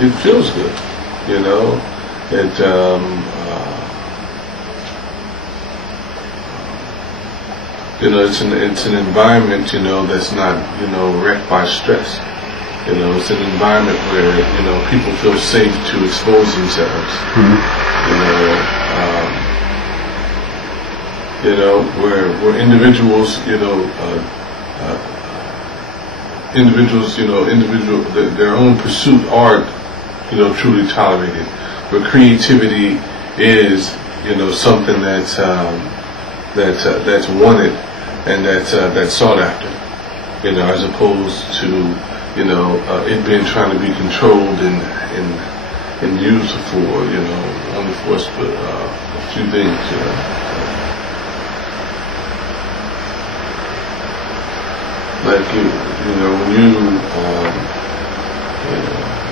it feels good, you know. It you know, it's an environment, you know, that's not, you know, wrecked by stress. You know, it's an environment where, you know, people feel safe to expose themselves. You know, where individuals, you know, their own pursuit aren't, you know, truly tolerated. Where creativity is, you know, something that's wanted and that's sought after. You know, as opposed to, you know, it being trying to be controlled and used for, you know, only for a few things, you know. Like you know, when you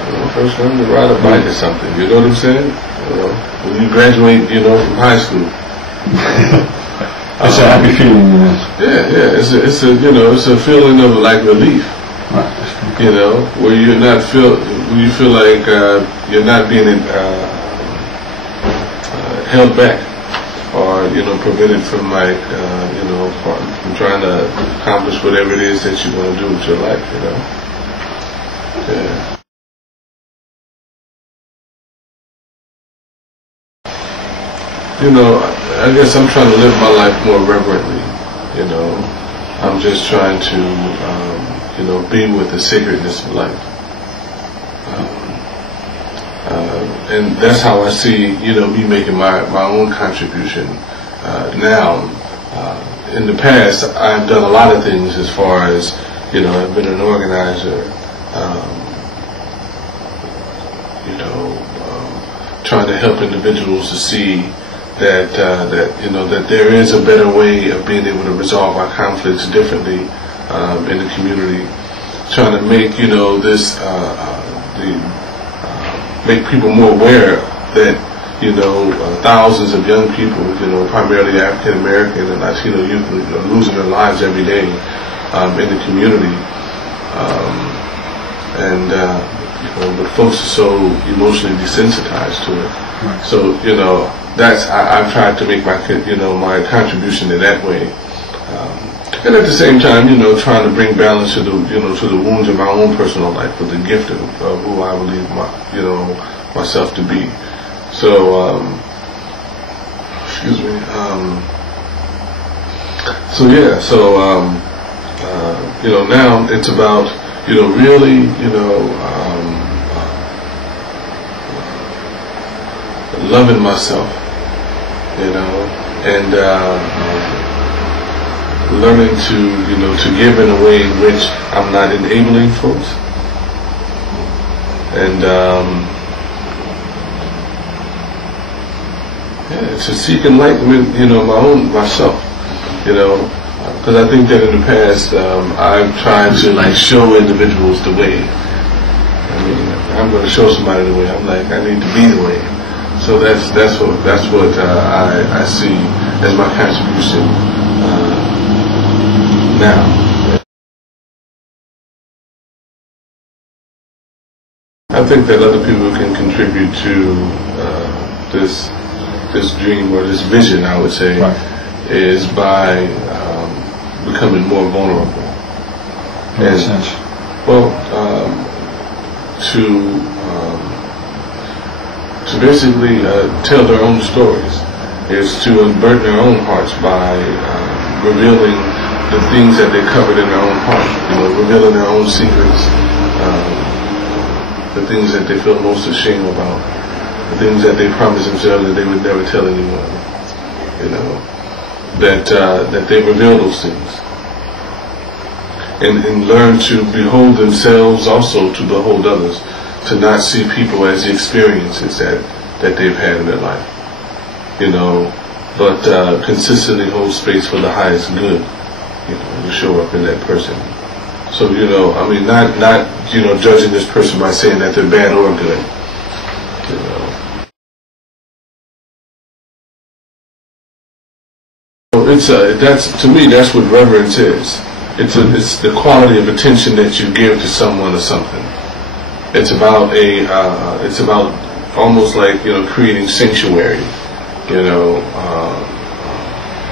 know, first learn to ride a bike or something, you know what I'm saying? You know, when you graduate, you know, from high school. It's a happy feeling, you know. Yeah. It's a you know, it's a feeling of like relief. Right. You know, where you feel like you're not being held back, or, you know, prevented from, like, you know, from trying to accomplish whatever it is that you want to do with your life. You know. Yeah. You know, I guess I'm trying to live my life more reverently. You know, I'm just trying to, you know, be with the sacredness of life. And that's how I see, you know, me making my own contribution now. In the past, I've done a lot of things as far as, you know, I've been an organizer, you know, trying to help individuals to see that you know, that there is a better way of being able to resolve our conflicts differently in the community. Trying to make, you know, this make people more aware that, you know, thousands of young people, you know, primarily African American and Latino youth, are losing their lives every day in the community, you know, but folks are so emotionally desensitized to it. Right. So, you know, that's I've tried to make my, you know, my contribution in that way, and at the same time, you know, trying to bring balance to the, you know, to the wounds of my own personal life with the gift of who I believe you know, myself to be. So, excuse me. So yeah. So you know, now it's about, you know, really, you know, loving myself, you know, and learning to, you know, to give in a way in which I'm not enabling folks, and yeah, to seek enlightenment, you know, myself, you know, because I think that in the past I've tried to, like, show individuals the way. I mean, I'm going to show somebody the way. I'm like, I need to be the way. So that's what I see as my contribution now. I think that other people can contribute to this dream, or this vision, I would say, right, is by becoming more vulnerable. In a sense. Well, to basically tell their own stories, is to unburden their own hearts by revealing the things that they covered in their own heart, you know, revealing their own secrets, the things that they feel most ashamed about, the things that they promised themselves that they would never tell anyone, you know, that they reveal those things, and learn to behold themselves, also to behold others, to not see people as the experiences that they've had in their life, you know, but consistently hold space for the highest good, you know, to show up in that person. So, you know, I mean, not you know, judging this person by saying that they're bad or good, you know. So that's, to me, that's what reverence is. It's the quality of attention that you give to someone or something. It's about it's about almost like, you know, creating sanctuary, you know,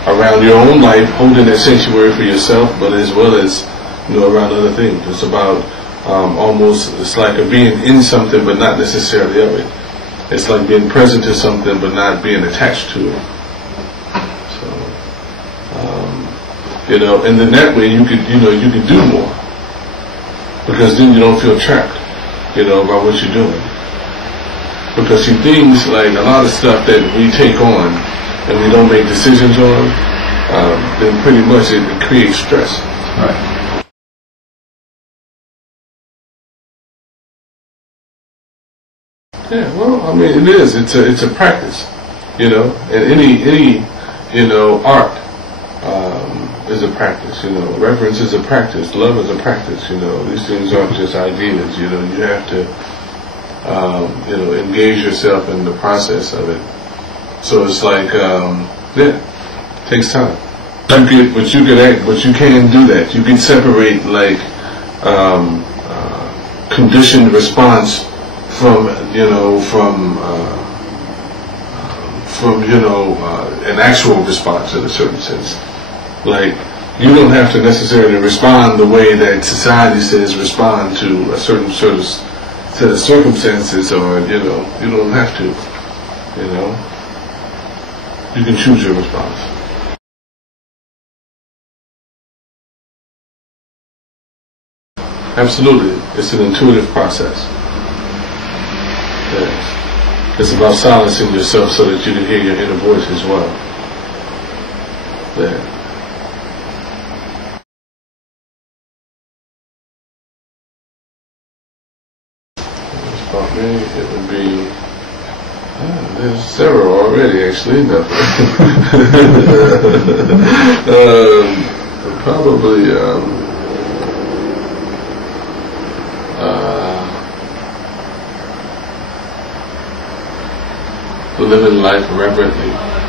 around your own life, holding that sanctuary for yourself, but as well as, you know, around other things. It's about almost, it's like a being in something but not necessarily of it. It's like being present to something but not being attached to it. So, you know, and then that way you could, you know, you could do more, because then you don't feel trapped, you know, by what you're doing. Because see, things like a lot of stuff that we take on and we don't make decisions on, then pretty much it creates stress. Right. Yeah, well, I mean, it is. It's a practice, you know, and any you know, art is a practice. You know, reverence is a practice. Love is a practice. You know, these things aren't just ideas. You know, you have to you know, engage yourself in the process of it. So it's like, yeah, it takes time. But you can do that. You can separate like conditioned response from, you know, from you know, an actual response in a certain sense. Like, you don't have to necessarily respond the way that society says respond to a certain sort of set of circumstances, or, you know, you don't have to, you know. You can choose your response. Absolutely. It's an intuitive process. Yes. It's about silencing yourself so that you can hear your inner voice as well. Yeah. About me, it would be, there's several already, actually. No. Probably living life reverently.